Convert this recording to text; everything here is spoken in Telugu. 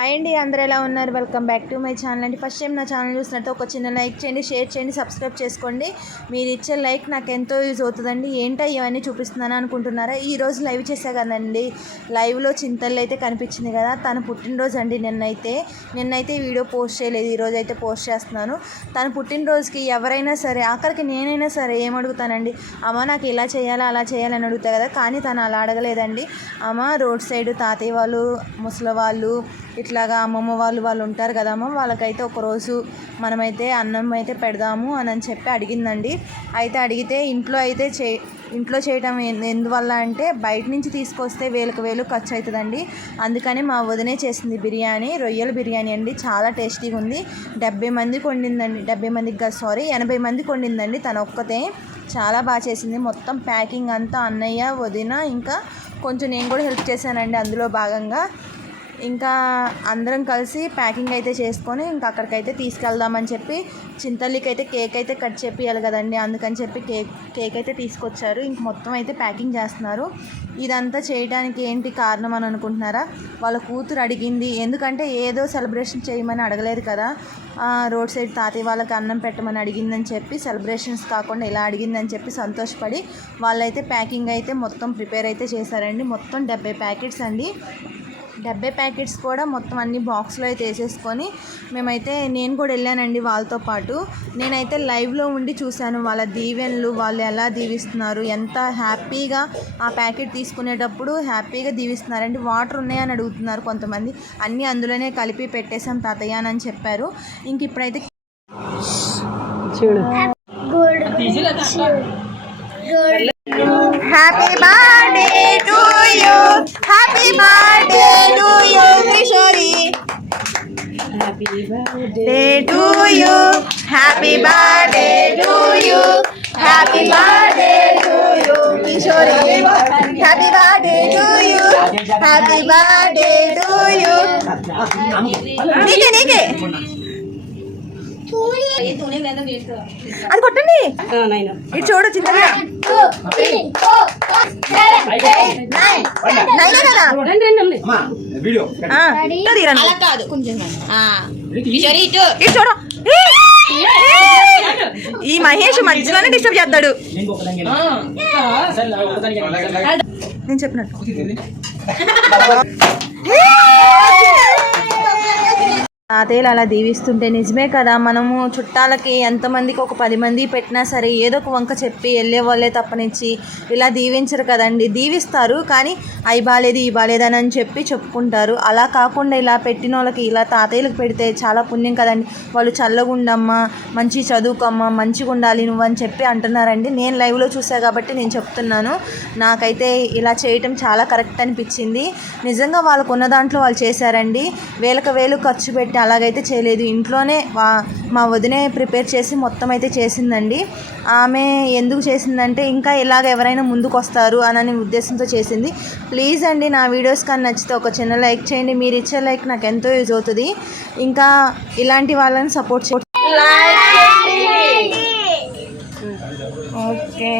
హాయ్ అండి, అందరూ ఎలా ఉన్నారు? Welcome back to my channel అండి. ఫస్ట్ టైం నా ఛానల్ చూసినట్టు ఒక చిన్న లైక్ చేయండి, షేర్ చేయండి, సబ్స్క్రైబ్ చేసుకోండి. మీరు ఇచ్చే లైక్ నాకు ఎంతో యూజ్ అవుతుందండి. ఏంటో ఇవన్నీ చూపిస్తున్నాను అనుకుంటున్నారా? ఈరోజు లైవ్ చేసా కదండి. లైవ్లో చింతలు అయితే కనిపించింది కదా, తన పుట్టినరోజు అండి. నిన్నైతే ఈ వీడియో పోస్ట్ చేయలేదు, ఈరోజు అయితే పోస్ట్ చేస్తున్నాను. తన పుట్టినరోజుకి ఎవరైనా సరే, ఆఖరికి నేనైనా సరే ఏమడుగుతానండి, అమ్మ నాకు ఇలా చేయాలా అలా చేయాలని అడుగుతా కదా. కానీ తను అలా అడగలేదండి. అమ్మ రోడ్ సైడ్ తాతయ్య వాళ్ళు, ముసలి వాళ్ళు, ఇట్లాగా అమ్మమ్మ వాళ్ళు ఉంటారు కదమ్మ, వాళ్ళకైతే ఒకరోజు మనమైతే అన్నం అయితే పెడదాము అని చెప్పి అడిగిందండి. అయితే అడిగితే ఇంట్లో చేయటం ఎందువల్ల అంటే బయట నుంచి తీసుకొస్తే వేలకు ఖర్చు అవుతుందండి. అందుకని మా వదినే చేసింది బిర్యానీ, రొయ్యల బిర్యానీ అండి. చాలా టేస్టీగా ఉంది. 70 మందికి వండిందండి. 80 మందికి వండిందండి తను ఒక్కతే. చాలా బాగా చేసింది. మొత్తం ప్యాకింగ్ అంతా అన్నయ్య, వదిన, ఇంకా కొంచెం నేను కూడా హెల్ప్ చేశానండి అందులో భాగంగా. ఇంకా అందరం కలిసి ప్యాకింగ్ అయితే చేసుకొని ఇంకా అక్కడికైతే తీసుకెళ్దామని చెప్పి, చింతల్లికి అయితే కేక్ అయితే కట్ చేపియాలి కదండి, అందుకని చెప్పి కేక్ అయితే తీసుకొచ్చారు. ఇంక మొత్తం అయితే ప్యాకింగ్ చేస్తున్నారు. ఇదంతా చేయడానికి ఏంటి కారణం అని అనుకుంటున్నారా? వాళ్ళ కూతురు అడిగింది. ఎందుకంటే ఏదో సెలబ్రేషన్ చేయమని అడగలేదు కదా, రోడ్ సైడ్ తాతయ్య వాళ్ళకి అన్నం పెట్టమని అడిగిందని చెప్పి, సెలబ్రేషన్స్ కాకుండా ఇలా అడిగిందని చెప్పి సంతోషపడి వాళ్ళైతే ప్యాకింగ్ అయితే మొత్తం ప్రిపేర్ అయితే చేశారండి. మొత్తం 70 ప్యాకెట్స్ అండి. 70 ప్యాకెట్స్ కూడా మొత్తం అన్ని బాక్స్లో అయితే వేసేసుకొని నేను కూడా వెళ్ళానండి వాళ్ళతో పాటు. నేనైతే లైవ్లో ఉండి చూశాను వాళ్ళ దీవెనలు, వాళ్ళు ఎలా దీవిస్తున్నారు, ఎంత హ్యాపీగా ఆ ప్యాకెట్ తీసుకునేటప్పుడు హ్యాపీగా దీవిస్తున్నారండి. వాటర్ ఉన్నాయని అడుగుతున్నారు కొంతమంది. అన్నీ అందులోనే కలిపి పెట్టేశాం తాతయ్య అని చెప్పారు. ఇంక ఇప్పుడైతే happy birthday to you, happy birthday to you Kishori, happy birthday to you, happy birthday to you, happy birthday to you Kishori, happy birthday to you, happy birthday to you. నీకే అది కొట్టండి. ఇటు చూడు చింతగా చూడు. ఈ మహేష్ మంచిగానే డిస్టర్బ్ చేస్తాడు. నేను చెప్పినట్టు తాతయ్యలు అలా దీవిస్తుంటే నిజమే కదా. మనము చుట్టాలకి ఎంతమందికి ఒక 10 మంది పెట్టినా సరే ఏదో ఒక వంక చెప్పి వెళ్ళే వాళ్ళే తప్పనిచ్చి ఇలా దీవించరు కదండి. దీవిస్తారు కానీ అవి బాలేదు ఈ బాలేదని అని చెప్పి చెప్పుకుంటారు. అలా కాకుండా ఇలా పెట్టిన వాళ్ళకి, ఇలా తాతయ్యలకు పెడితే చాలా పుణ్యం కదండి. వాళ్ళు చల్లగుండమ్మా, మంచి చదువుకోమ్మా, మంచిగా ఉండాలి నువ్వు అని చెప్పి అంటున్నారండి. నేను లైవ్లో చూసా కాబట్టి నేను చెప్తున్నాను. నాకైతే ఇలా చేయటం చాలా కరెక్ట్ అనిపించింది. నిజంగా వాళ్ళకు ఉన్న దాంట్లో వాళ్ళు చేశారండి. వేలు ఖర్చు పెట్టి అలాగైతే చేయలేదు. ఇంట్లోనే మా వదినే ప్రిపేర్ చేసి మొత్తం అయితే చేసిందండి. ఆమె ఎందుకు చేసిందంటే ఇంకా ఇలాగ ఎవరైనా ముందుకు వస్తారు అనే ఉద్దేశంతో చేసింది. ప్లీజ్ అండి, నా వీడియోస్ కానీ నచ్చితే ఒక చిన్న లైక్ చేయండి. మీరు ఇచ్చే లైక్ నాకు ఎంతో యూజ్ అవుతుంది. ఇంకా ఇలాంటి వాళ్ళని సపోర్ట్ చేయండి. ఓకే.